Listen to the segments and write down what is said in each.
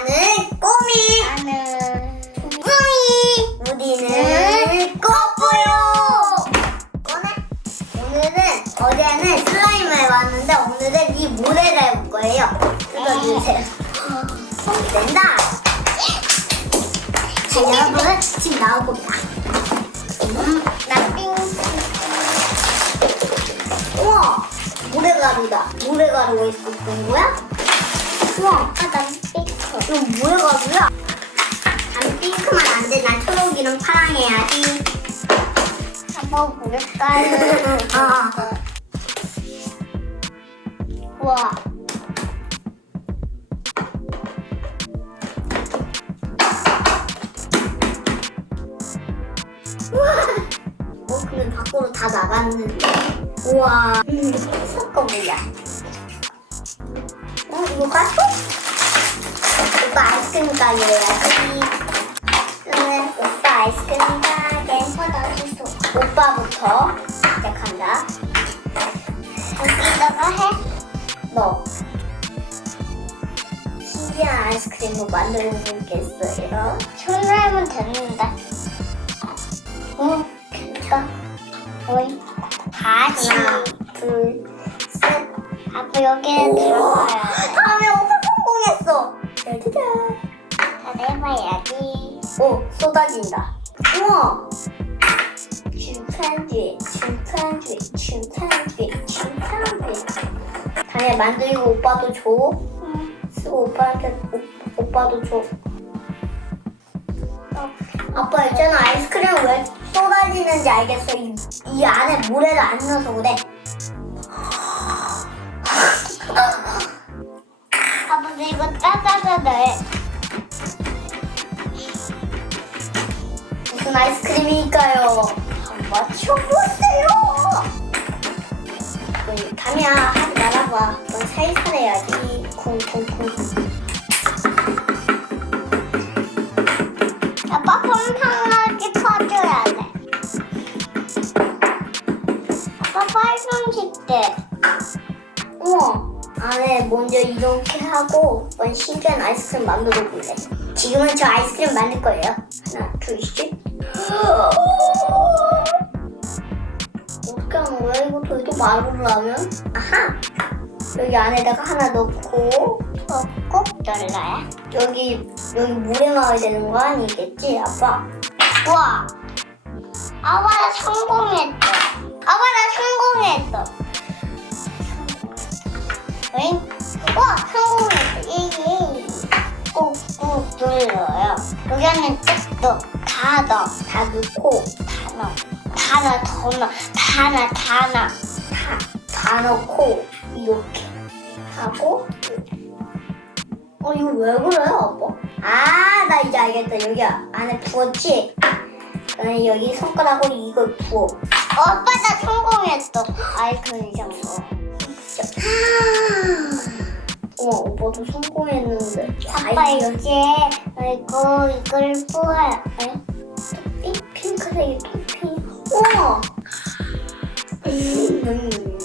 나는 꼬미. 나는 뿡이. 우리는 꼬뿌요. 꺼내. 오늘은 어제는 슬라임을 해봤는데 오늘은 이 모래를 해볼 거예요. 뜯어주세요. 된다. 자, 여러분 지금 나와봅니다. 음, 나 핑. 우와, 모래가루다. 모래가루가 있었던 거야? 우와, 아나 핑크. 이거 모래가루야? 난 핑크만 안 돼. 난 초록이랑 파랑 해야지. 한번 볼까요? 아. 우와. 어, 근데 밖으로 다 나갔는데. 우와. 음, 섞어보자. 어, 이거 가져? 오빠 아이스크림 가게 해야지. 응, 오빠 아이스크림 가게. 어, 나 있어. 오빠부터 시작한다. 여기다가 해. 너. 신기한 아이스크림을 만들어 보겠어요. 손으로 하면 되는데. 어, 그니까. 어이. 다시. 하나, 둘, 셋. 아빠 여기에 들어가야 돼. 짜자잔. 잘 해봐야지. 오, 쏟아진다. 우와. 춤판쥐, 춤판쥐, 춤판쥐, 춤판쥐. 다음에 만들고 오빠도 줘. 응. 쓰고 오빠한테 오, 오빠도 줘. 아빠 있잖아 아이스크림 왜 쏟아지는지 알겠어. 이, 이 안에 모래를 안 넣어서 그래. 아빠 이거 따다다다 무슨 아이스크림일까요? 한번 맞춰보세요. 담이야 하지 말아봐. 넌 살살 해야지. 쿵쿵쿵. 아빠 평평하게 퍼줘야 돼. 아빠 빨간색 때. 안에 먼저 이렇게 하고 넌 신기한 아이스크림 만들어 볼래. 지금은 저 아이스크림 만들 거예요. 하나, 둘, 셋. 어떻게 하는 거야? 이거 돌도 말으려면? 아하! 여기 안에다가 하나 넣고 꼭 눌러야. 여기 여기 물에 넣어야 되는 거 아니겠지, 아빠? 우와. 아빠 나 성공했어. 아빠 나 성공했어. 여기 안에 뚝뚝 다 넣어. 다 넣고 다 넣어. 다 넣어. 더 넣어. 다 넣어. 다 넣어. 다, 다 넣고 이렇게 하고 어 이거 왜 그래 아빠? 아 나 이제 알겠다 여기 안에 부었지? 그다음에 여기 손가락으로 이걸 부어 아빠 나 성공했어. 아이콘 장소. 우와 오빠도 성공했는데. 아빠 아이, 이제 이거 이걸 부어야 돼. 핑, 핑크색이 토핑 우와! 음.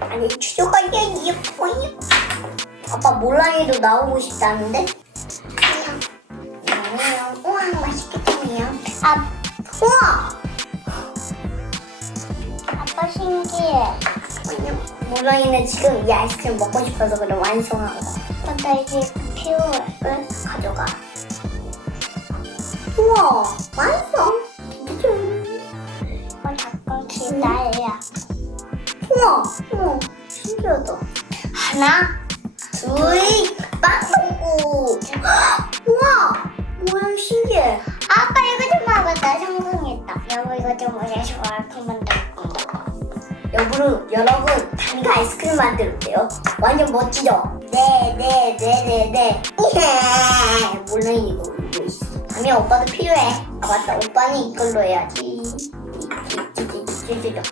아니 주조가 얘 예뻐요 아빠 몰랑이도 나오고 싶다는데? 우와 맛있겠네요. 아, 우와! 아빠 신기해. 안녕 몰랑이는 지금 이 아이스크림 먹고 싶어서 그래 완성한 거나 이제. 그래 가져가 우와 완성. 이거 잠깐 기다려. 우와 우와 신기하다 하나, 둘 빵꾸꾸 우와 모양 신기해 아빠 이거 좀 봐봐. 나 성공했다. 여보 이거 좀 보자. 좋아. 그만 더. 여러분 여러분 단가 아이스크림 만들었대요 완전 멋지죠 네 네 네 네네 예 몰랑이 이거 울고 있어 다음에 오빠도 필요해 아 맞다 오빠는 이걸로 해야지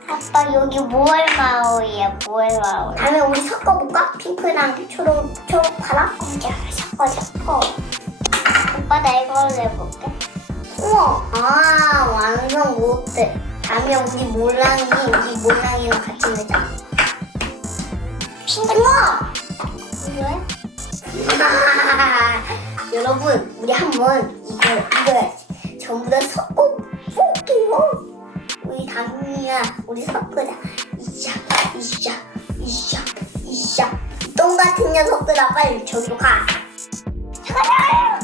아빠 여기 뭘 마을이야? 뭘 마을? 다음에 우리 섞어볼까? 핑크랑 초록 초록 파랑 자, 섞어 섞어. 오빠 나 이걸로 해볼게. 우와 아 완성 못해 다음에 우리 몰랑이 우리 몰랑이랑 같이. 우와 왜? 여러분 우리 한번 이거 이거 전부 다 섞어 볼게요. 우리 당이야 우리 섞으자. 이샤 이샤 이샤 이샤 똥 같은 녀석들아 빨리 저기로 가. 가자.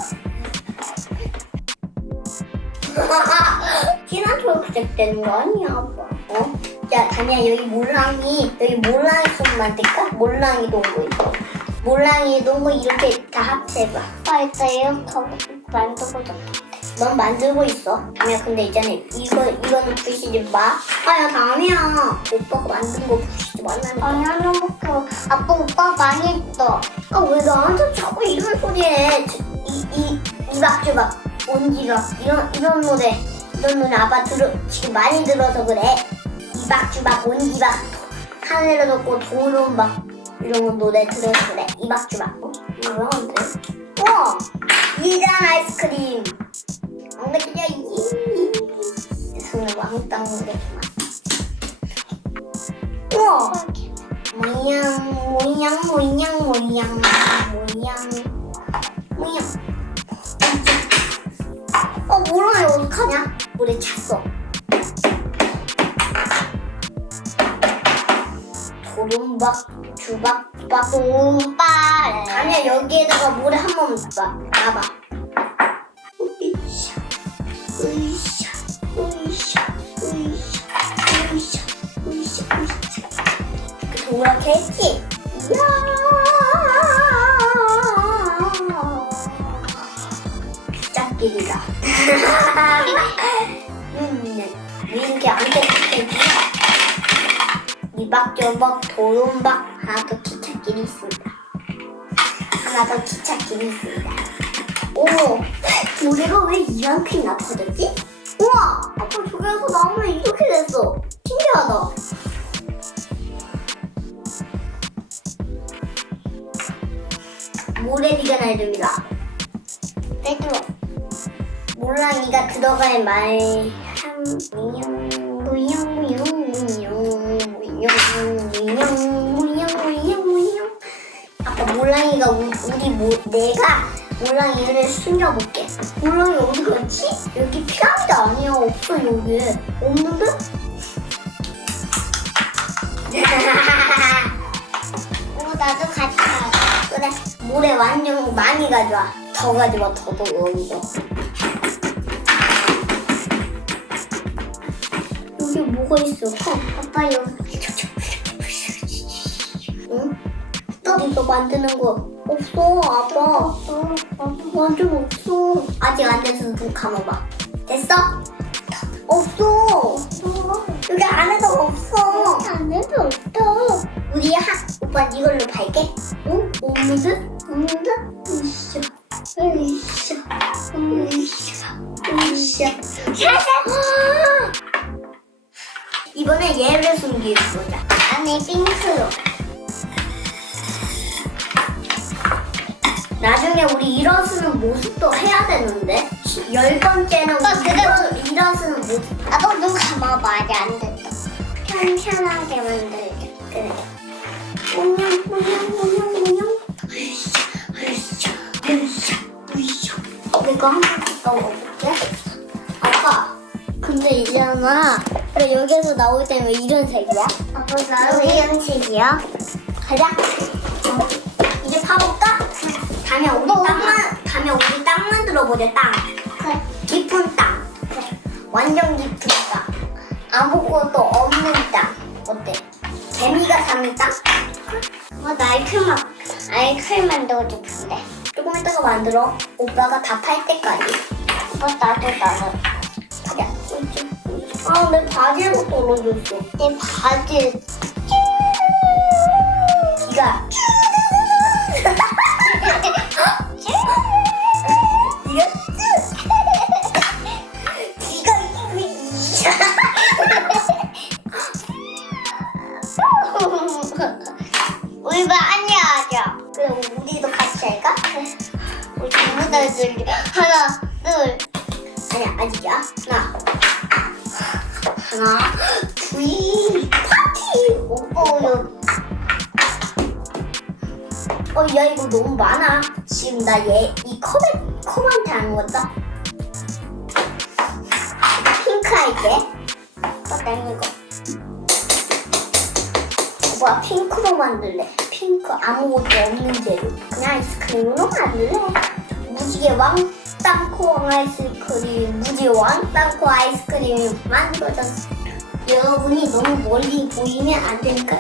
진화초록 시작되는 거 아니야 아빠? 어? 야 다니야 여기 몰랑이 여기 몰랑이 좀 만들까? 몰랑이 동굴 몰랑이 동굴 이렇게 다 합쳐봐 아, 일단 이렇게 만들고 좀. 넌 만들고 있어 다니야 근데 있잖아 이거 이거는 부시지 마 아 야 다니야 오빠가 만든 거 부시지 말라니까 아니, 하나 먹고. 아빠, 오빠 많이 했어. 아 왜 나한테 자꾸 이런 소리 해 이 이 이박주박 온지박 이런 이런 노래 아빠 들어 지금 많이 들어서 그래. 이박주박 온지박 하늘을 덮고 도론박 이런 노래 들어서 그래. 이박주박. 어? 이거 왜안 돼? 우와 이단 아이스크림. 엉덩이야 이? 손을 왕땅 엉덩이 우와 모양 모양 모양 모양 모양. 모양 물에 찼어 도lum박 주박박 오빠. 아니야 여기에다가 물에 한 번 봐. 봐봐 으이샤 으이샤 으이샤 으이샤 으이샤 으이샤 으이샤 그 동그랗게 했지? 이야 짝길이다 이박저박 도론박. 하나 더 기찻길이 있습니다. 하나 더 기찻길이 있습니다. 오 노래가 왜 이만큼 나빠졌지? 우와! 아빠 저기에서 나오면 이렇게 됐어. 신기하다. 모래비가 날듭니다. 내도. 몰랑이가 들어갈 말한 무 몰랑이가 우, 우리 모, 내가 몰랑이를 숨겨볼게 몰랑이 어디 갔지? 여기 피라미드 아니야 없어 여기 없는데? 오, 나도 같이 가. 그래 모래 완전 많이 가져와 더 가져와 더더 여기서 여기 뭐가 있을까? 아빠, 여기. 응? 어디서 만드는 거 없어 아빠 어, 어. 완전 없어 아직 안 돼서 눈 감아봐 됐어? 없어 여기 안에도 없어 안에도 없어. 우리 한 오빠 이걸로 발게 응? 없는데? 없는데? 으쌰 으쌰 으쌰 으쌰 이번에 얘를 숨기보자 안에 핑크로. 나중에 우리 일어서는 모습도 해야 되는데 열 번째는 오빠, 우리 그래. 일어, 일어서는 모습 아빠 눈 감아봐. 아직 안 됐다. 편편하게 만들자. 그래 문양 문양 문양 문양 으쌰 으쌰 으쌰 으쌰 내가 한번 갔다 와볼게 아빠 근데 있잖아 왜 여기서 나올 때는 왜 이런 색이야? 아빠, 나도 이런 색이야. 가자 어? 다면 우리 땅만 다면 우리 땅 만 들어보자 땅 그래. 깊은 땅. 완전 깊은 땅. 아무것도 없는 땅. 어때? 개미가 사는 땅? 어, 날클만, 알클 만들고 싶은데. 조금 이따가 만들어. 오빠가 다 팔 때까지. 어, 나도, 나도. 꿀ጭ. 아, 내 바지에서 떨어졌어. 내 바지. 비가. 우리도 같이 할까? 우리 전부 다 들리. 하나, 둘. 아니야, 아직이야. 하나. 하나, 둘, 파티! 오빠, 요. 어, 야, 이거 너무 많아. 지금 나 얘, 이 컵에 컴한테 안 먹었다. 핑크 할게. 또난 이거. 어, 뭐야 핑크로 만들래. 핑크 아무것도 없는 재료. 그냥 아이스크림으로 만들래. 무지개 왕 땅콩 아이스크림, 무지개 왕땅콩 아이스크림이 만들어졌어. 여러분이 너무 멀리 보이면 안 되니까.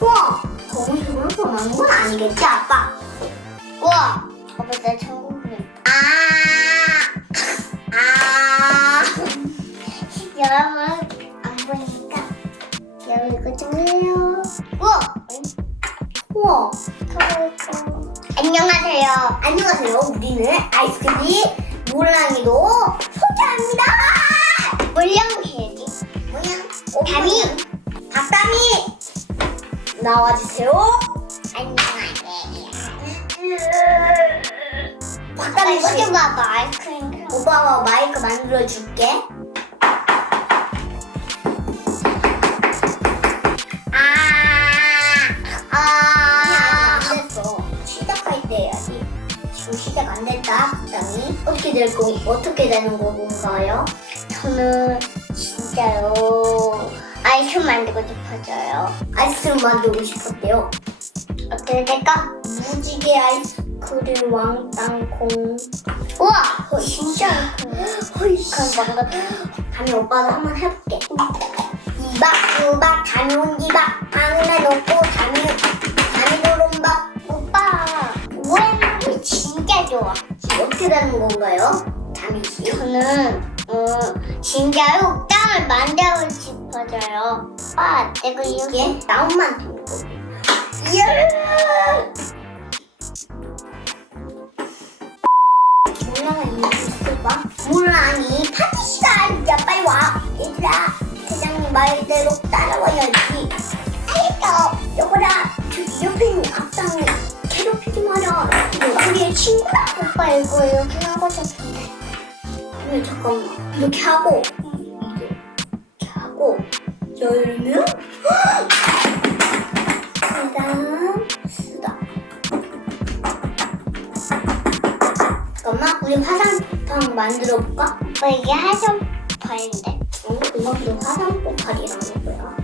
와, 거미줄로 보는 건 아니겠지, 아빠? 우와. 아빠 나 천국이야. 아, 아. 여러분 안 보니까 여기 이거 좀 해요. 우와. 우와. 터보이고. 안녕하세요. 안녕하세요. 우리는 아이스크림 몰랑이도 소개합니다. 물량 해야지. 뭐냐? 담이. 닭담이 나와주세요. 안녕하세요. 봐봐. 아이스크림. 오빠가 마이크 만들어 줄게. 아. 아, 아. 안 됐어. 시작할 때 해야지. 지금 시작 안 됐다. 닭담이 어떻게 될 거? 어떻게 되는 건가요? 저는 진짜요. 아이스크림 만들고 싶어져요. 아이스크림 만들고 싶었대요. 어떻게 될까? 무지개 아이스크림 왕땅콩. 우와. 어, 진짜. 허이 그럼 뭔가 담이 오빠도 한번 해볼게. 이박 두박 담이 온기박 아무나 놓고 담이 담이 도론박 오빠 모양이 진짜 좋아. 어떻게 되는 건가요? 담이 씨. 저는 어 진짜로 땅 을 만들고 싶어져요. 아 내가 이게 담고. 이야! 몰랑이 있을까? 몰랑이 파티 시간! 야 빨리 와! 얘들아 대장님 말대로 따라와야지 알겠어 여보라 저기 옆에 있는 악당을 괴롭히지 마라 너 우리의 오빠 이거 이렇게 하고 싶은데. 왜 잠깐만 이렇게 하고 열면 그다음 쓰다 잠깐만 우리 화장품 만들어 볼까? 오빠 이게 화장품인데. 어, 이것도 화장품팔이라는 거야.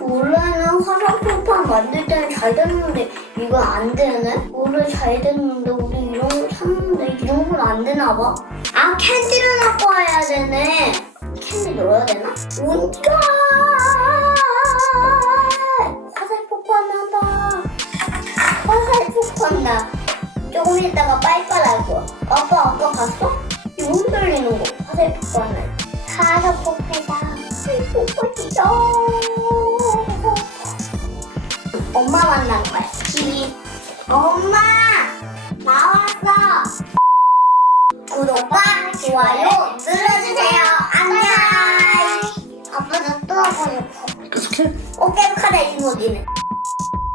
원래는 화장품판 만들 때는 잘 됐는데 이거 안 되네? 원래 잘 됐는데 우리 이런 거 샀는데 이런 건 안 되나 봐. 아 캔디를 넣고 와야 되네. 캔디 넣어야 되나? 우니 폭발나. 조금 있다가 빨빨할 거야. 아빠 아까 봤어? 이 흔들리는 거 화살 폭발나. 가서 뽑히다. 폭발이죠. 엄마 만난 거야. 집. 엄마 나왔어. 구독과 좋아요 눌러주세요. 안녕. 아빠 나또 하고 싶어. 계속해. 어 깨끗하다 이 모디는.